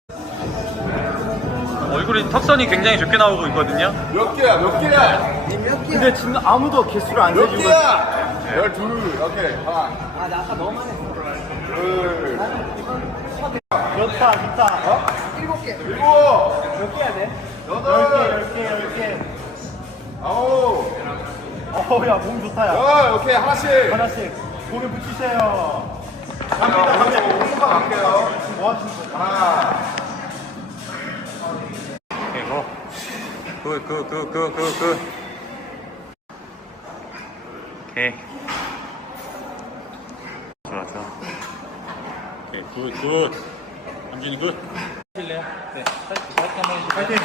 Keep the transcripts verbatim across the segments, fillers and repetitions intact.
얼굴이 턱선이 굉장히 좋게 나오고 있거든요. 몇 개야? 몇 개야? 몇 개야? 근데 진짜 아무도 개수를 안 몇 세주고 개야? 열둘. 오케이. 하나. 아, 나 아까 너만 했어. 둘. 좋다 좋다. 어? 일곱 개. 일곱. 몇 개야 돼? 여덟. 열 개, 열 개. 아홉. 어우 야몸 좋다 야. 열. 오케이. 하나씩. 하나씩 고개 붙이세요. 갑니다. 갑니다. 오 분만 갈게요. 뭐 하시는 거야? 하나. 오케이, 고. 굿, 굿, 굿, 굿, 굿, 굿. 오케이. 좋아, 좋아. 오케이, 굿, 굿. 함준이 굿. 하실래요? 네. 살짝, 살짝 한번 해주세요. 파이팅.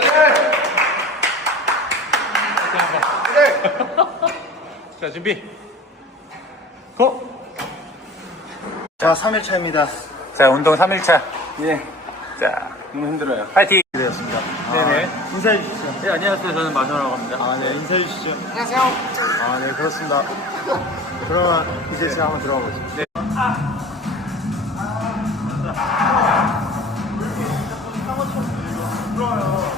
파이팅 한번. 자, 준비. 고! 자 삼 일 차입니다. 자, 운동 삼 일 차. 예. 자, 너무 힘들어요. 파이팅! 되었습니다. 네네. 아, 인사해 주시죠. 네, 안녕하세요. 저는 마누라고 합니다. 아, 네, 인사해 주시죠. 안녕하세요. 아, 네, 그렇습니다. 그러면 이제 제가 한번 들어가 보죠. 네. 들어와요.